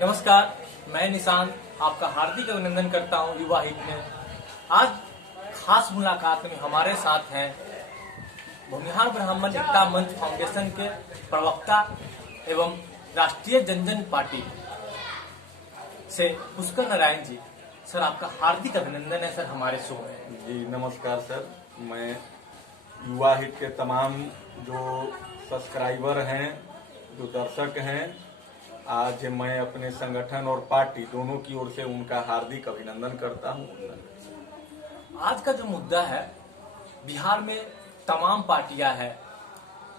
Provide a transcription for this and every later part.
नमस्कार, मैं निशांत आपका हार्दिक अभिनंदन करता हूं युवा हित में। आज खास मुलाकात में हमारे साथ हैं भूमिहार ब्राह्मण एकता मंच फाउंडेशन के प्रवक्ता एवं राष्ट्रीय जनजन पार्टी से पुष्कर नारायण जी। सर, आपका हार्दिक अभिनंदन है सर हमारे शो में। जी नमस्कार सर। मैं युवा हित के तमाम जो सब्सक्राइबर हैं, जो दर्शक हैं, आज मैं अपने संगठन और पार्टी दोनों की ओर से उनका हार्दिक अभिनंदन करता हूं। आज का जो मुद्दा है, बिहार में तमाम पार्टियां हैं,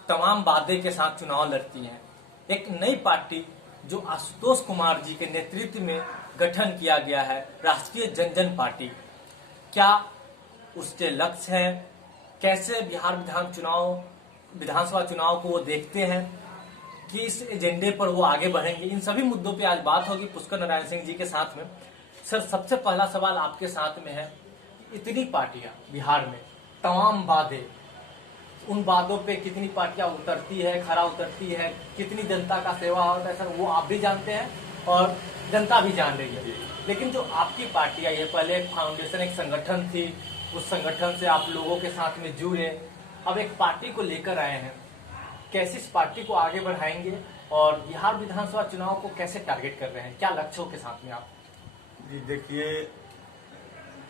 तमाम वादे के साथ चुनाव लड़ती हैं। एक नई पार्टी जो आशुतोष कुमार जी के नेतृत्व में गठन किया गया है, राष्ट्रीय जनजन पार्टी, क्या उसके लक्ष्य हैं? कैसे बिहार विधानसभा चुनाव को वो देखते हैं कि इस एजेंडे पर वो आगे बढ़ेंगे? इन सभी मुद्दों पे आज बात होगी पुष्कर नारायण सिंह जी के साथ में। सर, सबसे पहला सवाल आपके साथ में है, इतनी पार्टियां बिहार में, तमाम वादे, उन वादों पे कितनी पार्टियां उतरती है, खरा उतरती है, कितनी जनता का सेवा होता है सर, वो आप भी जानते हैं और जनता भी जान रही है। लेकिन जो आपकी पार्टी आई है, पहले एक फाउंडेशन, एक संगठन थी, उस संगठन से आप लोगों के साथ में जुड़े, अब एक पार्टी को लेकर आए हैं। कैसे इस पार्टी को आगे बढ़ाएंगे और बिहार विधानसभा चुनाव को कैसे टारगेट कर रहे हैं? क्या लक्ष्यों के साथ में आप? जी देखिए,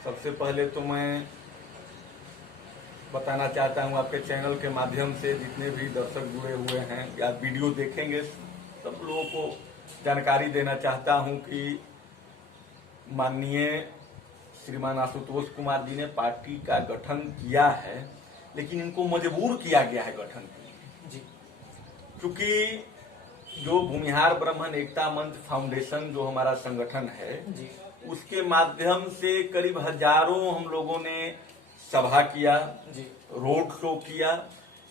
सबसे पहले तो मैं बताना चाहता हूं आपके चैनल के माध्यम से जितने भी दर्शक जुड़े हुए हैं या वीडियो देखेंगे, सब लोगों को जानकारी देना चाहता हूं कि माननीय श्रीमान आशुतोष कुमार जी ने पार्टी का गठन किया है, लेकिन इनको मजबूर किया गया है गठन के लिए। जी, क्योंकि जो भूमिहार ब्राह्मण एकता मंच फाउंडेशन जो हमारा संगठन है जी, उसके माध्यम से करीब हजारों हम लोगों ने सभा किया, जी, रोड शो किया,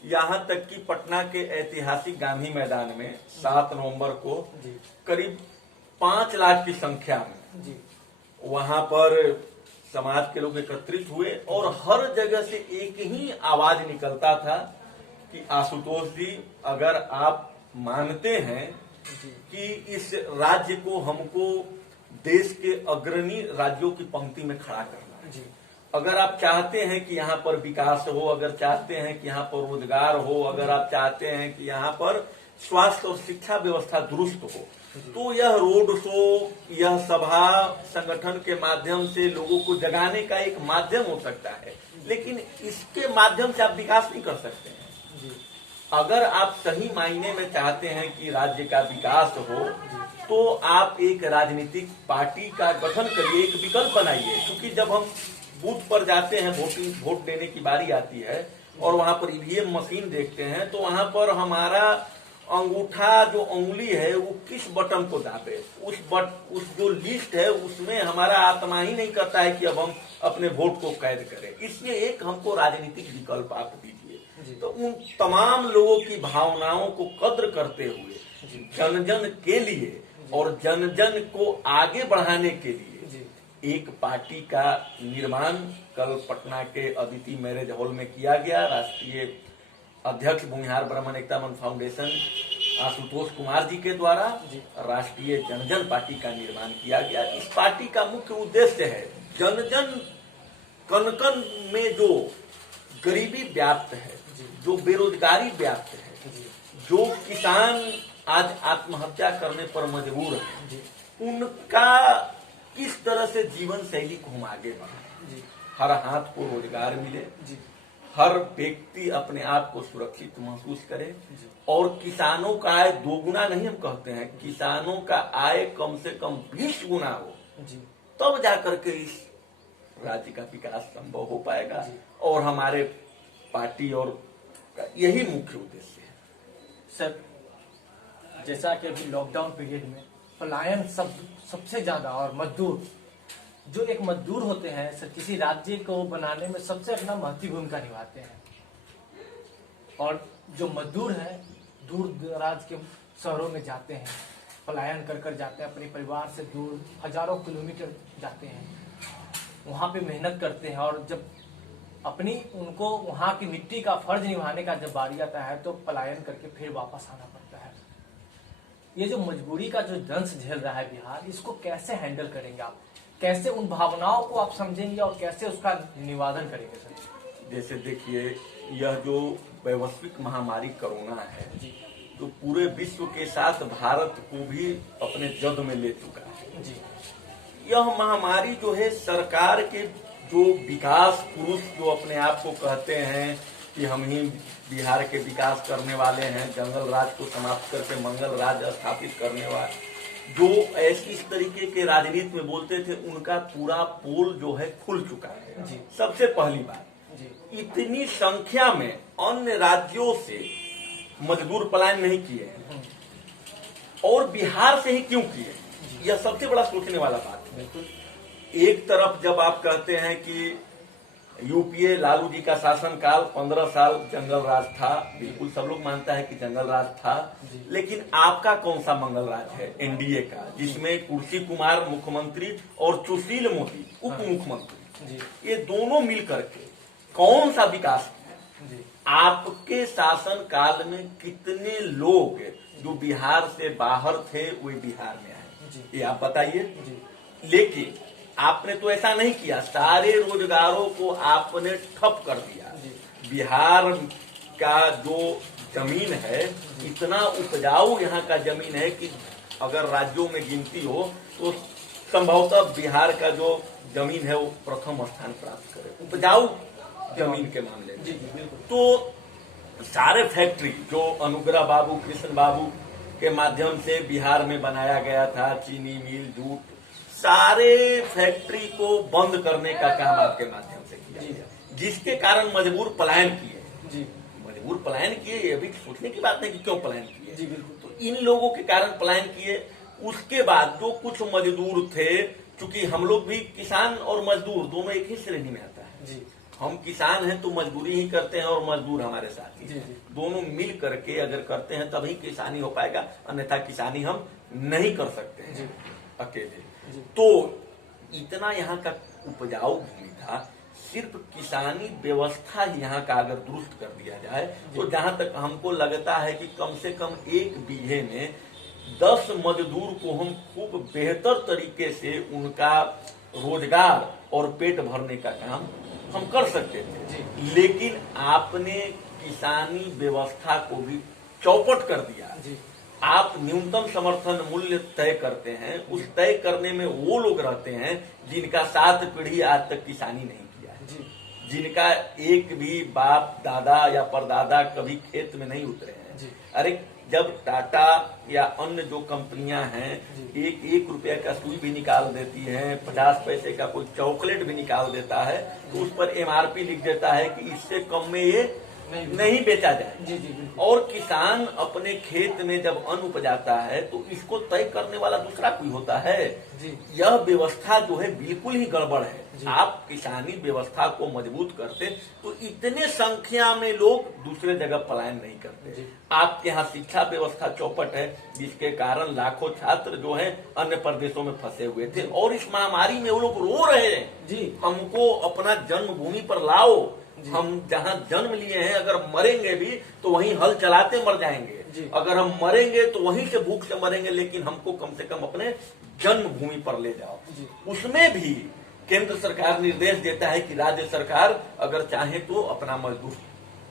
यहाँ तक कि पटना के ऐतिहासिक गांधी मैदान में 7 नवंबर को जी, करीब 5 लाख की संख्या में जी, वहां पर समाज के लोग एकत्रित हुए और हर जगह से एक ही आवाज निकलता था कि आशुतोष जी, अगर आप मानते हैं कि इस राज्य को हमको देश के अग्रणी राज्यों की पंक्ति में खड़ा करना है, जी, अगर आप चाहते हैं कि यहाँ पर विकास हो, अगर चाहते हैं कि यहाँ पर रोजगार हो, अगर आप चाहते हैं कि यहाँ पर स्वास्थ्य और शिक्षा व्यवस्था दुरुस्त हो, तो यह रोड शो, यह सभा संगठन के माध्यम से लोगों को जगाने का एक माध्यम हो सकता है, लेकिन इसके माध्यम से आप विकास नहीं कर सकते हैं। अगर आप सही मायने में चाहते हैं कि राज्य का विकास हो, तो आप एक राजनीतिक पार्टी का गठन करिए, एक विकल्प बनाइए। क्योंकि जब हम बूथ पर जाते हैं, वोट देने की बारी आती है और वहां पर ईवीएम मशीन देखते हैं, तो वहां पर हमारा अंगूठा जो उंगली है वो किस बटन को दाबे, उस जो लिस्ट है उसमें हमारा आत्मा ही नहीं करता है कि अब हम अपने वोट को कैद करें। इसलिए एक हमको राजनीतिक विकल्प आप दीजिए। तो उन तमाम लोगों की भावनाओं को कद्र करते हुए जन जन के लिए और जन जन को आगे बढ़ाने के लिए एक पार्टी का निर्माण कल पटना के अदिति मैरिज हॉल में किया गया। राष्ट्रीय अध्यक्ष भूमिहार ब्राह्मण एकता मंच फाउंडेशन आशुतोष कुमार जी के द्वारा राष्ट्रीय जनजन पार्टी का निर्माण किया गया। इस पार्टी का मुख्य उद्देश्य है जन जन कण कण में जो गरीबी व्याप्त है, जो बेरोजगारी व्याप्त है, जो किसान आज आत्महत्या करने पर मजबूर है, उनका किस तरह से जीवन शैली को हम आगे बढ़ाएं, हर हाथ को रोजगार मिले, हर व्यक्ति अपने आप को सुरक्षित महसूस करे और किसानों का आय 2 गुना नहीं हम कहते हैं, किसानों का आय कम से कम 20 गुना हो, तब जाकर के इस राज्य का विकास संभव हो पाएगा। और हमारे पार्टी और यही मुख्य उद्देश्य है। सर, जैसा कि अभी लॉकडाउन पीरियड में पलायन सबसे ज्यादा, और मजदूर, जो एक मजदूर होते हैं सर, किसी राज्य को बनाने में सबसे अपना महत्वपूर्ण भूमिका निभाते हैं। और जो मजदूर हैं दूर दराज के शहरों में जाते हैं, पलायन कर जाते हैं, अपने परिवार से दूर हजारों किलोमीटर जाते हैं, वहां पे मेहनत करते हैं, और जब अपनी उनको वहां की मिट्टी का फर्ज निभाने का जब बारी आता है तो पलायन करके फिर वापस आना पड़ता है। ये जो मजबूरी का जो दंश झेल रहा है बिहार, इसको कैसे हैंडल करेंगे आप? कैसे उन भावनाओं को आप समझेंगे और कैसे उसका निवारण करेंगे सर? जैसे देखिए, यह जो वैश्विक महामारी कोरोना है जी तो पूरे विश्व के साथ भारत को भी अपने जद में ले चुका है। जी यह महामारी जो है सरकार के जो विकास पुरुष जो अपने आप को कहते हैं कि हम ही बिहार के विकास करने वाले हैं, जंगल राज को समाप्त करके मंगल राज स्थापित करने वाले जो ऐसी इस तरीके के राजनीति में बोलते थे, उनका पूरा पोल जो है खुल चुका है। जी सबसे पहली बात, जी इतनी संख्या में अन्य राज्यों से मजदूर पलायन नहीं किए हैं और बिहार से ही क्यों किए, यह सबसे बड़ा सोचने वाला बात है। बिल्कुल। एक तरफ जब आप कहते हैं कि यूपीए लालू जी का शासनकाल 15 साल जंगल राज था, बिल्कुल सब लोग मानता है कि जंगल राज था, लेकिन आपका कौन सा मंगल राज है? एनडीए का, जिसमें कुर्सी कुमार मुख्यमंत्री और सुशील मोदी उप मुख्यमंत्री, ये दोनों मिलकर के कौन सा विकास किया? आपके शासन काल में कितने लोग जो बिहार से बाहर थे वे बिहार में आए, ये आप बताइए। लेकिन आपने तो ऐसा नहीं किया, सारे रोजगारों को आपने ठप कर दिया। बिहार का जो जमीन है इतना उपजाऊ यहाँ का जमीन है कि अगर राज्यों में गिनती हो तो संभवतः बिहार का जो जमीन है वो प्रथम स्थान प्राप्त करे उपजाऊ जमीन के मामले में। तो सारे फैक्ट्री जो अनुग्रह बाबू, कृष्ण बाबू के माध्यम से बिहार में बनाया गया था, चीनी मिल, जूट, सारे फैक्ट्री को बंद करने का काम आपके माध्यम से किया गया, जिसके कारण मजबूर पलायन किए। मजबूर पलायन किए, ये भी सोचने की बात नहीं कि क्यों पलायन किए। तो इन लोगों के कारण पलायन किए। उसके बाद जो कुछ मजदूर थे, चूंकि हम लोग भी किसान और मजदूर दोनों एक ही श्रेणी में आता है, हम किसान हैं तो मजदूरी ही करते हैं और मजदूर हमारे साथ ही, दोनों मिल करके अगर करते हैं तभी किसानी हो पाएगा, अन्यथा किसानी हम नहीं कर सकते हैं अकेले। तो इतना यहाँ का उपजाऊ भूमि था, सिर्फ किसानी व्यवस्था यहाँ का अगर दुरुस्त कर दिया जाए तो जहाँ तक हमको लगता है कि कम से कम एक बीघे में 10 मजदूर को हम खूब बेहतर तरीके से उनका रोजगार और पेट भरने का काम हम कर सकते थे। लेकिन आपने किसानी व्यवस्था को भी चौपट कर दिया। आप न्यूनतम समर्थन मूल्य तय करते हैं, उस तय करने में वो लोग रहते हैं जिनका 7 पीढ़ी आज तक किसानी नहीं किया है, जिनका एक भी बाप दादा या परदादा कभी खेत में नहीं उतरे हैं। अरे जब टाटा या अन्य जो कंपनियां हैं एक रुपया का सुई भी निकाल देती है, 50 पैसे का कोई चॉकलेट भी निकाल देता है, तो उस पर एमआरपी लिख देता है कि इससे कम में ये नहीं बेचा जाए। और किसान अपने खेत में जब अन्न उपजाता है तो इसको तय करने वाला दूसरा कोई होता है। यह व्यवस्था जो है बिल्कुल ही गड़बड़ है। आप किसानी व्यवस्था को मजबूत करते तो इतने संख्या में लोग दूसरे जगह पलायन नहीं करते। आपके यहाँ शिक्षा व्यवस्था चौपट है, जिसके कारण लाखों छात्र जो है अन्य प्रदेशों में फंसे हुए थे और इस महामारी में वो लोग रो रहे हैं, हमको अपना जन्मभूमि पर लाओ, हम जहाँ जन्म लिए हैं अगर मरेंगे भी तो वहीं हल चलाते मर जाएंगे, अगर हम मरेंगे तो वहीं से भूख से मरेंगे, लेकिन हमको कम से कम अपने जन्मभूमि पर ले जाओ। उसमें भी केंद्र सरकार निर्देश देता है कि राज्य सरकार अगर चाहे तो अपना मजदूर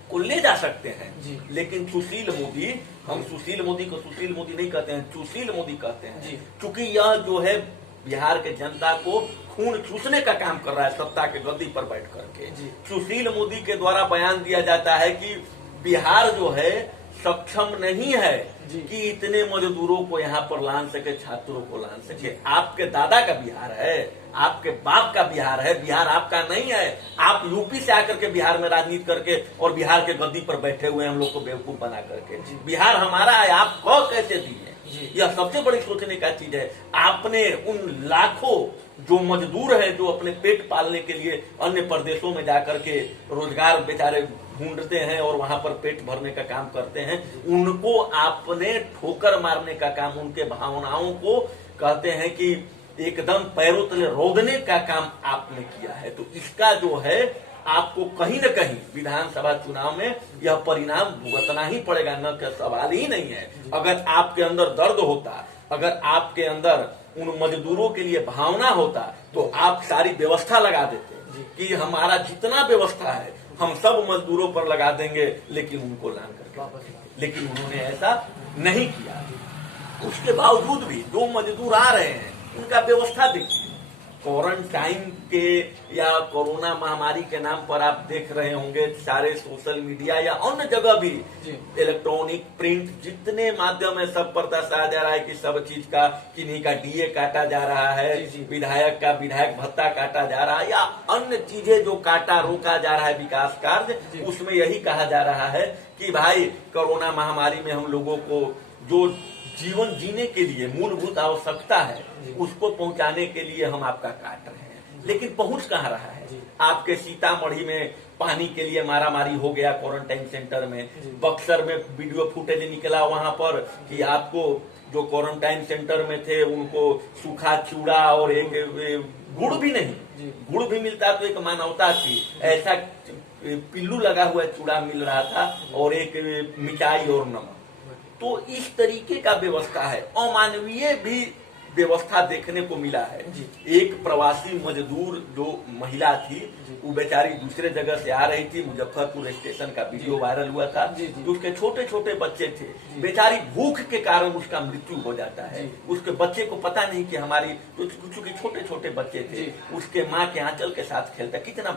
को ले जा सकते हैं, लेकिन सुशील मोदी, हम सुशील मोदी को सुशील मोदी नहीं कहते हैं, सुशील मोदी कहते हैं, क्योंकि यह जो है बिहार के जनता को खून चूसने का काम कर रहा है सत्ता के गद्दी पर बैठ करके। सुशील मोदी के द्वारा बयान दिया जाता है कि बिहार जो है सक्षम नहीं है कि इतने मजदूरों को यहाँ पर लान सके, छात्रों को लान सके। आपके दादा का बिहार है, आपके बाप का बिहार है, बिहार आपका नहीं है। आप यूपी से आकर के बिहार में राजनीति करके और बिहार के गद्दी पर बैठे हुए हम लोग को बेवकूफ बना करके। बिहार हमारा है, आप कह कैसे दिए? यह सबसे बड़ी सोचने का चीज है। आपने उन लाखों जो मजदूर है जो अपने पेट पालने के लिए अन्य प्रदेशों में जाकर के रोजगार बेचारे ढूंढते हैं और वहां पर पेट भरने का काम करते हैं, उनको आपने ठोकर मारने का काम, उनके भावनाओं को कहते हैं कि एकदम पैरों तले रोकने का काम आपने किया है। तो इसका जो है आपको कहीं न कहीं विधानसभा चुनाव में यह परिणाम भुगतना ही पड़ेगा, न का सवाल ही नहीं है। अगर आपके अंदर दर्द होता, अगर आपके अंदर उन मजदूरों के लिए भावना होता, तो आप सारी व्यवस्था लगा देते कि हमारा जितना व्यवस्था है हम सब मजदूरों पर लगा देंगे, लेकिन उनको लान करके, लेकिन उन्होंने ऐसा नहीं किया। उसके बावजूद भी जो मजदूर आ रहे हैं उनका व्यवस्था देखिए। क्वारंटाइन के या कोरोना महामारी के नाम पर आप देख रहे होंगे सारे सोशल मीडिया या अन्य जगह भी इलेक्ट्रॉनिक प्रिंट जितने माध्यम है सब पर दर्शाया जा रहा है कि सब चीज का, किन्हीं का डीए काटा जा रहा है, विधायक का विधायक भत्ता काटा जा रहा है या अन्य चीजें जो काटा रोका जा रहा है विकास कार्य, उसमें यही कहा जा रहा है कि भाई कोरोना महामारी में हम लोगों को जो जीवन जीने के लिए मूलभूत आवश्यकता है उसको पहुंचाने के लिए हम आपका काट रहे हैं, लेकिन पहुंच कहाँ रहा है। आपके सीतामढ़ी में पानी के लिए मारामारी हो गया क्वारंटाइन सेंटर में, बक्सर में वीडियो फुटेज निकला वहां पर कि आपको जो क्वारंटाइन सेंटर में थे उनको सूखा चूड़ा और एक गुड़ भी नहीं, गुड़ भी मिलता तो एक मानवता थी, ऐसा पिल्लू लगा हुआ चूड़ा मिल रहा था और एक मिठाई और नमक। तो इस तरीके का व्यवस्था है, अमानवीय भी व्यवस्था देखने को मिला है। एक प्रवासी मजदूर जो महिला थी वो बेचारी दूसरे जगह से आ रही थी, मुजफ्फरपुर स्टेशन का वीडियो वायरल हुआ था, जो उसके छोटे छोटे बच्चे थे, बेचारी भूख के कारण उसका मृत्यु हो जाता है। उसके बच्चे को पता नहीं कि हमारी, चूंकि छोटे छोटे बच्चे थे, उसके माँ के आंचल के साथ खेलता, कितना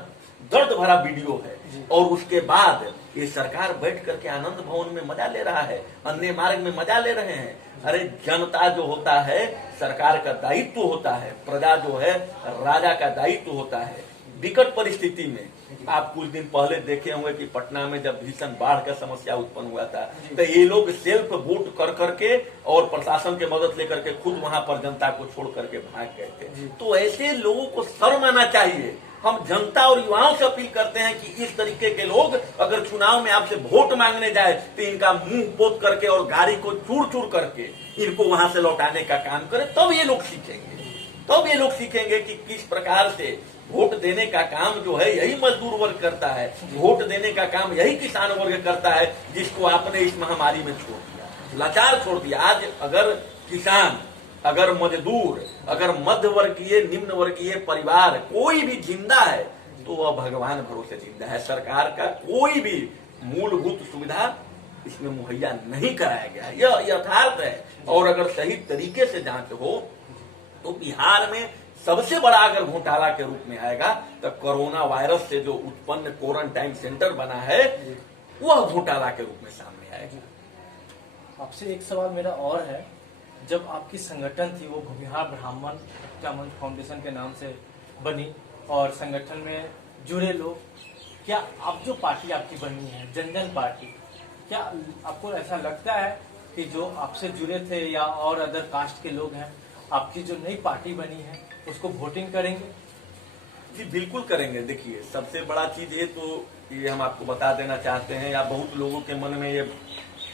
दर्द भरा वीडियो है। और उसके बाद ये सरकार बैठ करके आनंद भवन में मजा ले रहा है, अन्य मार्ग में मजा ले रहे हैं। अरे जनता जो होता है सरकार का दायित्व होता है, प्रजा जो है राजा का दायित्व होता है। विकट परिस्थिति में आप कुछ दिन पहले देखे होंगे कि पटना में जब भीषण बाढ़ का समस्या उत्पन्न हुआ था, तो ये लोग सेल्फ वोट कर करके और प्रशासन के मदद लेकर के खुद वहां पर जनता को छोड़ करके भाग गए थे। तो ऐसे लोगों को शर्म आना चाहिए। हम जनता और युवाओं से अपील करते हैं कि इस तरीके के लोग अगर चुनाव में आपसे वोट मांगने जाए तो इनका मुंह पोत करके और गाड़ी को चूर चूर करके इनको वहां से लौटाने का काम करें, तब ये लोग सीखेंगे। तब ये लोग सीखेंगे कि किस प्रकार से वोट देने का काम जो है यही मजदूर वर्ग करता है, वोट देने का काम यही किसान वर्ग करता है, जिसको आपने इस महामारी में छोड़ दिया, लाचार छोड़ दिया। आज अगर किसान, अगर मजदूर, अगर मध्य वर्गीय, निम्न वर्गीय परिवार कोई भी जिंदा है तो वह भगवान भरोसे जिंदा है। सरकार का कोई भी मूलभूत सुविधा इसमें मुहैया नहीं कराया गया, यह यथार्थ है। और अगर सही तरीके से जांच हो तो बिहार में सबसे बड़ा अगर घोटाला के रूप में आएगा तो कोरोना वायरस से जो उत्पन्न क्वारंटाइन सेंटर बना है वह घोटाला के रूप में सामने आएगा। आपसे एक सवाल मेरा और है, जब आपकी संगठन थी वो बिहार ब्राह्मण एकता मंच फाउंडेशन के नाम से बनी और संगठन में जुड़े लोग, क्या अब जो पार्टी आपकी बनी है जन जन पार्टी, क्या आपको ऐसा लगता है कि जो आपसे जुड़े थे या और अदर कास्ट के लोग हैं आपकी जो नई पार्टी बनी है उसको वोटिंग करेंगे? जी बिल्कुल करेंगे। देखिए सबसे बड़ा चीज ये हम आपको बता देना चाहते हैं, या बहुत लोगों के मन में ये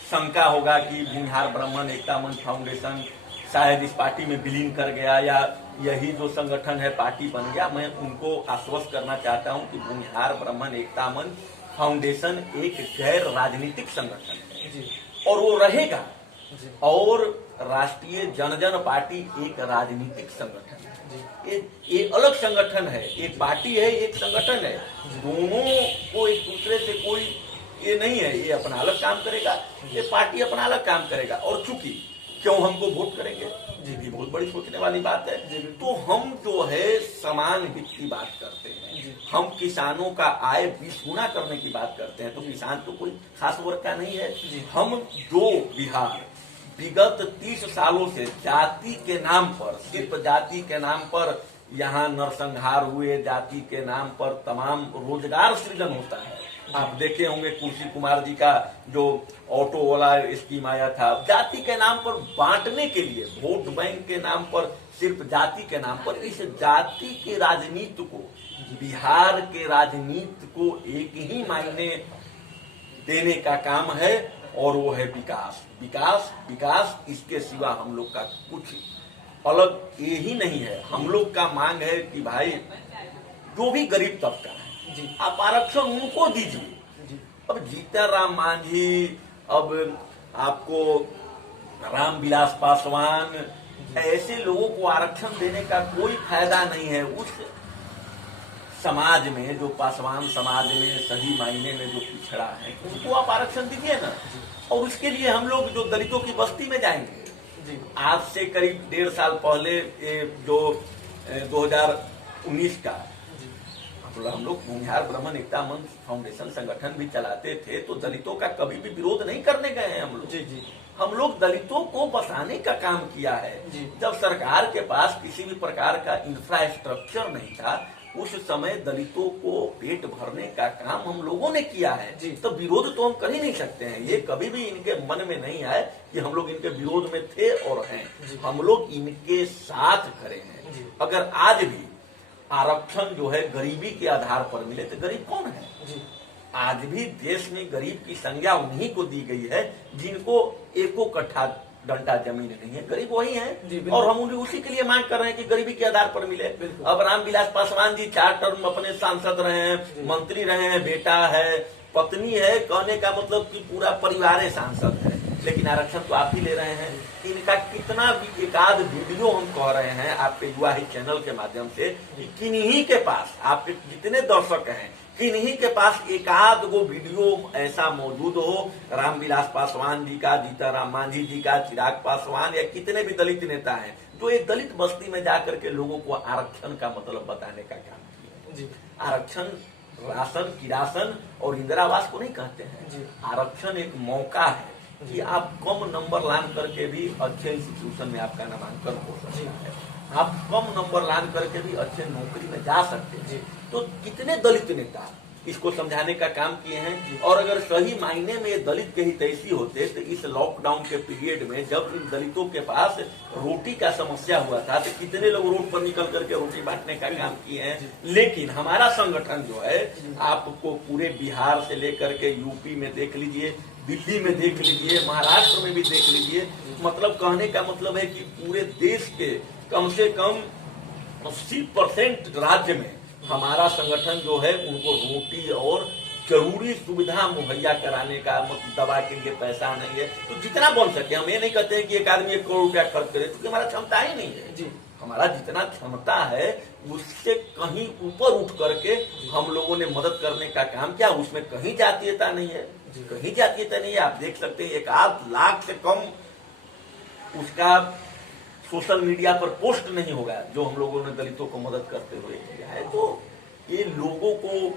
शंका होगा कि बिहार ब्राह्मण एकता मंच फाउंडेशन शायद इस पार्टी में विलीन कर गया या यही जो संगठन है पार्टी बन गया। मैं उनको आश्वस्त करना चाहता हूं कि बिहार ब्राह्मण एकता मंच फाउंडेशन एक गैर राजनीतिक संगठन है और वो रहेगा। और राष्ट्रीय जनजन पार्टी एक राजनीतिक संगठन है, एक अलग संगठन है, एक पार्टी है, एक संगठन है। दोनों को एक दूसरे से कोई ये नहीं है, ये अपना अलग काम करेगा, ये पार्टी अपना अलग काम करेगा। और चूंकि क्यों हमको वोट करेंगे, जी भी बहुत बड़ी सोचने वाली बात है। तो हम जो है समान हित की बात करते हैं, हम किसानों का आय 20 गुना करने की बात करते हैं। तो किसान तो कोई खास वर्ग का नहीं है। हम जो बिहार विगत 30 सालों से जाति के नाम पर, सिर्फ जाति के नाम पर यहाँ नरसंहार हुए, जाति के नाम पर तमाम रोजगार सृजन होता है। आप देखे होंगे कुर्सी कुमार जी का जो ऑटो वाला स्कीम आया था, जाति के नाम पर बांटने के लिए, वोट बैंक के नाम पर, सिर्फ जाति के नाम पर। इस जाति के राजनीति को, बिहार के राजनीति को एक ही मायने देने का काम है और वो है विकास, विकास, विकास। इसके सिवा हम लोग का कुछ अलग ये ही नहीं है। हम लोग का मांग है कि भाई जो भी गरीब तबका है जी। आप आरक्षण उनको दीजिए। जी अब जीतन राम मांझी, अब आपको रामविलास पासवान, ऐसे लोगों को आरक्षण देने का कोई फायदा नहीं है। उस समाज में, जो पासवान समाज में सही मायने में जो पिछड़ा है, उनको आप आरक्षण दीजिए ना। और उसके लिए हम लोग जो दलितों की बस्ती में जाएंगे, जी आज से करीब 1.5 साल पहले ये जो 2019 का हम लोग भूमिहार ब्राह्मण एकता मंच फाउंडेशन संगठन भी चलाते थे, तो दलितों का कभी भी विरोध नहीं करने गए हैं हम लोग। जी जी हम लोग दलितों को बसाने का काम किया है। जी। जब सरकार के पास किसी भी प्रकार का इंफ्रास्ट्रक्चर नहीं था, उस समय दलितों को पेट भरने का काम हम लोगों ने किया है। जी। तो विरोध तो हम कर ही नहीं सकते हैं। ये कभी भी इनके मन में नहीं आए कि हम लोग इनके विरोध में थे और हैं। हम लोग इनके साथ खड़े हैं। जी। अगर आज भी आरक्षण जो है गरीबी के आधार पर मिले, तो गरीब कौन है? जी आज भी देश में गरीब की संज्ञा उन्हीं को दी गई है जिनको एको कट्ठा डंडा जमीन नहीं है। गरीब वही जी, है। बिल्कुल। और हम उन्हें उसी के लिए मांग कर रहे हैं कि गरीबी के आधार पर मिले। बिल्कुल। अब रामविलास पासवान जी 4 टर्म अपने सांसद रहे हैं, मंत्री रहे हैं, बेटा है, पत्नी है, कहने का मतलब कि पूरा परिवार है सांसद है, लेकिन आरक्षण तो आप ही ले रहे हैं। इनका कितना भी एकाध वीडियो हम कह रहे हैं आपके युवा हित चैनल के माध्यम से कि किन्हीं के पास, आपके जितने दर्शक हैं, किन्हीं के पास एकाध वो वीडियो ऐसा मौजूद हो रामविलास पासवान जी का, जीतन राम मांझी जी का, चिराग पासवान या कितने भी दलित नेता हैं जो एक दलित बस्ती में जाकर के लोगों को आरक्षण का मतलब बताने का काम किया। जी आरक्षण राशन, किरासन और इंदिरा आवास को नहीं कहते हैं। जी। आरक्षण एक मौका है कि आप कम नंबर लान करके भी अच्छे इंस्टीट्यूशन में आपका नामांकन हो सकता है। आप कम नंबर लान करके भी अच्छे नौकरी में जा सकते हैं। तो कितने दलित नेता इसको समझाने का काम किए हैं। और अगर सही मायने में ये दलित के हितैषी होते तो इस लॉकडाउन के पीरियड में जब इन दलितों के पास रोटी का समस्या हुआ था, तो कितने लोग रोड पर निकल करके रोटी बांटने का काम किए हैं। लेकिन हमारा संगठन जो है, आपको पूरे बिहार से लेकर के यूपी में देख लीजिए, दिल्ली में देख लीजिए, महाराष्ट्र में भी देख लीजिए, मतलब कहने का मतलब है कि पूरे देश के कम से कम 80% राज्य में हमारा संगठन जो है उनको रोटी और जरूरी सुविधा मुहैया कराने का, मतलब दवा के लिए पैसा नहीं है तो जितना बन सके। हम ये नहीं कहते हैं कि एक आदमी 1 करोड़ रुपया खर्च करे, क्योंकि हमारा क्षमता ही नहीं है। जी। हमारा जितना क्षमता है उससे कहीं ऊपर उठ करके हम लोगों ने मदद करने का काम किया। उसमें कहीं जातीयता नहीं है, कहीं जातीयता नहीं है। आप देख सकते हैं 1 लाख से कम उसका सोशल मीडिया पर पोस्ट नहीं होगा जो हम लोगों ने दलितों को मदद करते हुए किया है। तो ये लोगों को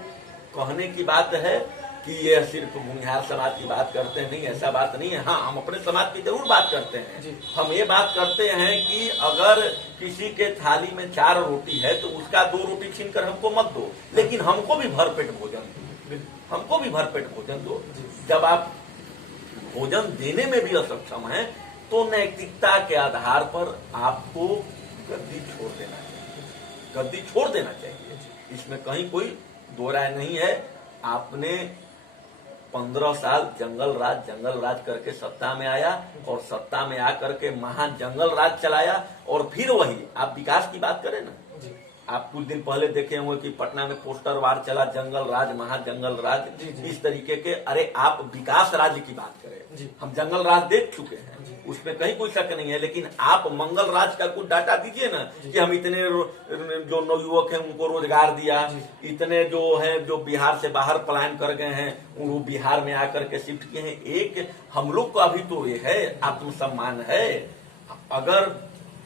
कहने की बात है कि ये सिर्फ भूमिहार समाज की बात करते हैं, नहीं, ऐसा बात नहीं है। हाँ, हम अपने समाज की जरूर बात करते हैं। हम ये बात करते हैं कि अगर किसी के थाली में 4 रोटी है तो उसका 2 रोटी छीन कर हमको मत दो, लेकिन हमको भी भरपेट भोजन दो, हमको भी भरपेट भोजन दो। जब आप भोजन देने में भी असक्षम है तो नैतिकता के आधार पर आपको गद्दी छोड़ देना चाहिए, गद्दी छोड़ देना चाहिए। इसमें कहीं कोई दो राय नहीं है। आपने 15 साल जंगल राज करके सत्ता में आया और सत्ता में आकर के महान जंगल राज चलाया। और फिर वही आप विकास की बात करें ना, आप कुछ दिन पहले देखे होंगे कि पटना में पोस्टर वार चला, जंगल राज, महाजंगल राज, इस तरीके के। अरे आप विकास राज्य की बात करें, हम जंगल राज देख चुके हैं, उसमें कहीं कोई शक नहीं है। लेकिन आप मंगल राज का कुछ डाटा दीजिए ना कि हम इतने जो नवयुवक हैं उनको रोजगार दिया, इतने जो है जो बिहार से बाहर पलायन कर गए हैं वो बिहार में आकर के शिफ्ट किए हैं। एक हम लोग को अभी तो ये है आत्मसम्मान है। अगर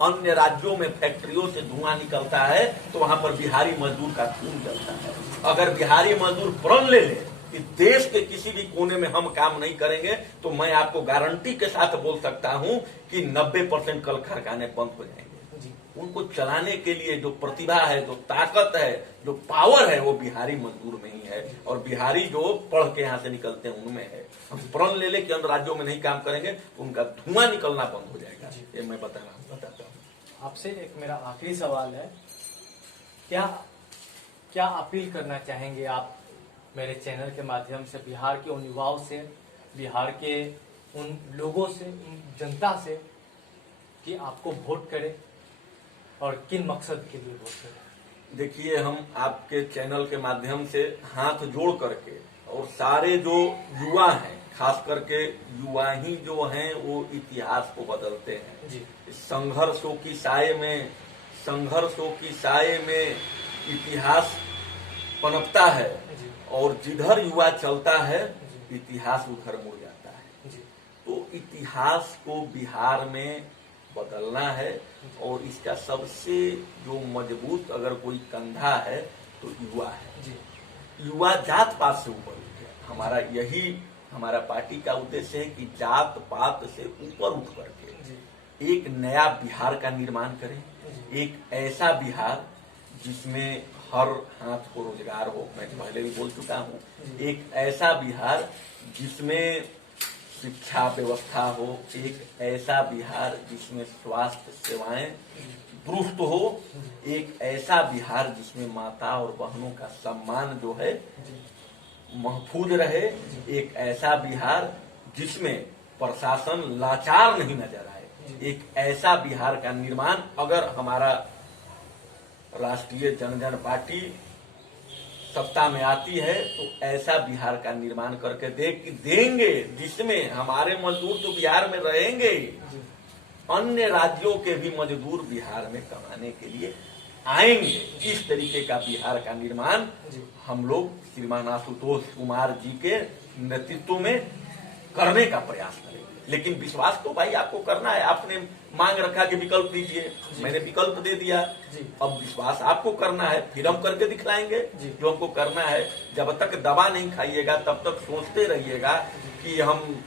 अन्य राज्यों में फैक्ट्रियों से धुआं निकलता है तो वहां पर बिहारी मजदूर का खून जलता है। अगर बिहारी मजदूर प्रण ले कि देश के किसी भी कोने में हम काम नहीं करेंगे तो मैं आपको गारंटी के साथ बोल सकता हूं कि 90% कल कारखाने बंद हो जाएंगे। उनको चलाने के लिए जो प्रतिभा है, जो ताकत है, जो पावर है, वो बिहारी मजदूर में ही है। और बिहारी जो पढ़ के यहाँ से निकलते हैं उनमें है। हम प्रण ले ले कि अन्य राज्यों में नहीं काम करेंगे तो उनका धुआं निकलना बंद हो जाएगा। ये मैं बताता हूँ। आपसे एक मेरा आखिरी सवाल है, क्या अपील करना चाहेंगे आप मेरे चैनल के माध्यम से बिहार के उन युवाओं से, बिहार के उन लोगों से, उन जनता से कि आपको वोट करें और किन मकसद के लिए वोट करें? देखिए, हम आपके चैनल के माध्यम से हाथ जोड़ करके और सारे जो युवा हैं, खास करके युवा ही जो हैं वो इतिहास को बदलते हैं। जी संघर्षों की साये में इतिहास पनपता है जी और जिधर युवा चलता है इतिहास उधर मुड़ जाता है। जी तो इतिहास को बिहार में बदलना है और इसका सबसे जो मजबूत अगर कोई कंधा है तो युवा है। जी युवा जात पात से ऊपर उठे। हमारा पार्टी का उद्देश्य है कि जात पात से ऊपर उठ करके जी एक नया बिहार का निर्माण करें, एक ऐसा बिहार जिसमें हर हाथ को रोजगार हो। मैं पहले भी बोल चुका हूँ, एक ऐसा बिहार जिसमें शिक्षा व्यवस्था हो, एक ऐसा बिहार जिसमें स्वास्थ्य सेवाएं दुरुस्त हो, एक ऐसा बिहार जिसमें माता और बहनों का सम्मान जो है महफूज रहे, एक ऐसा बिहार जिसमें प्रशासन लाचार नहीं नजर आए, एक ऐसा बिहार का निर्माण अगर हमारा राष्ट्रीय जनगण पार्टी सत्ता में आती है तो ऐसा बिहार का निर्माण करके देंगे जिसमें हमारे मजदूर तो बिहार में रहेंगे, अन्य राज्यों के भी मजदूर बिहार में कमाने के लिए आएंगे। इस तरीके का बिहार का निर्माण हम लोग श्रीमान आशुतोष कुमार जी के नेतृत्व में करने का प्रयास करेंगे। लेकिन विश्वास तो भाई आपको करना है। आपने मांग रखा कि विकल्प दीजिए, मैंने विकल्प दे दिया। अब विश्वास आपको करना है, फिर हम करके दिखलाएंगे जो हमको करना है। जब तक दवा नहीं खाइएगा तब तक सोचते रहिएगा कि हम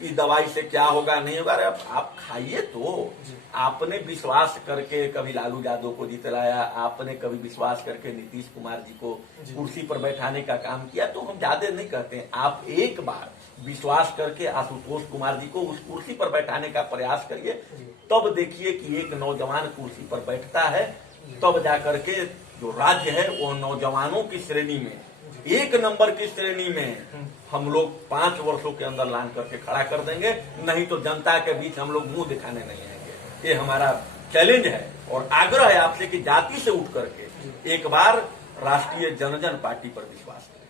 इस दवाई से क्या होगा नहीं होगा। अरे आप खाइए तो। आपने विश्वास करके कभी लालू यादव को जितलाया, आपने कभी विश्वास करके नीतीश कुमार जी को कुर्सी पर बैठाने का काम किया, तो हम ज्यादा नहीं कहते हैं। आप एक बार विश्वास करके आशुतोष कुमार जी को उस कुर्सी पर बैठाने का प्रयास करिए, तब देखिए कि एक नौजवान कुर्सी पर बैठता है, तब जाकर के जो राज्य है वो नौजवानों की श्रेणी में, एक नंबर की श्रेणी में हम लोग 5 वर्षों के अंदर लान करके खड़ा कर देंगे। नहीं तो जनता के बीच हम लोग मुंह दिखाने नहीं आएंगे। ये हमारा चैलेंज है और आग्रह है आपसे कि जाति से उठ करके एक बार राष्ट्रीय जनगण पार्टी पर विश्वास करें।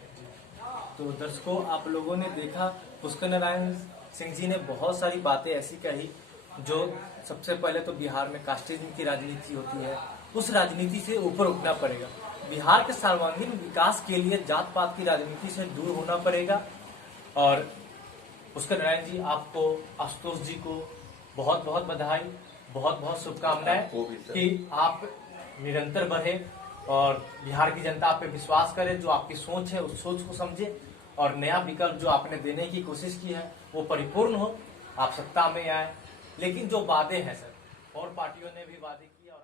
तो दर्शकों, आप लोगों ने देखा पुष्कर नारायण सिंह जी ने बहुत सारी बातें ऐसी कही जो सबसे पहले तो बिहार में कास्टिज्म की राजनीति होती है, उस राजनीति से ऊपर उठना पड़ेगा। बिहार के सर्वांगीण विकास के लिए जात पात की राजनीति से दूर होना पड़ेगा। और पुष्कर नारायण जी, आपको, आशुतोष जी को बहुत बहुत बधाई, बहुत बहुत शुभकामनाएं कि आप निरंतर बढ़े और बिहार की जनता आप पे विश्वास करे। जो आपकी सोच है उस सोच को समझे और नया विकल्प जो आपने देने की कोशिश की है वो परिपूर्ण हो, आप सत्ता में आए। लेकिन जो वादे हैं सर, और पार्टियों ने भी वादे किए और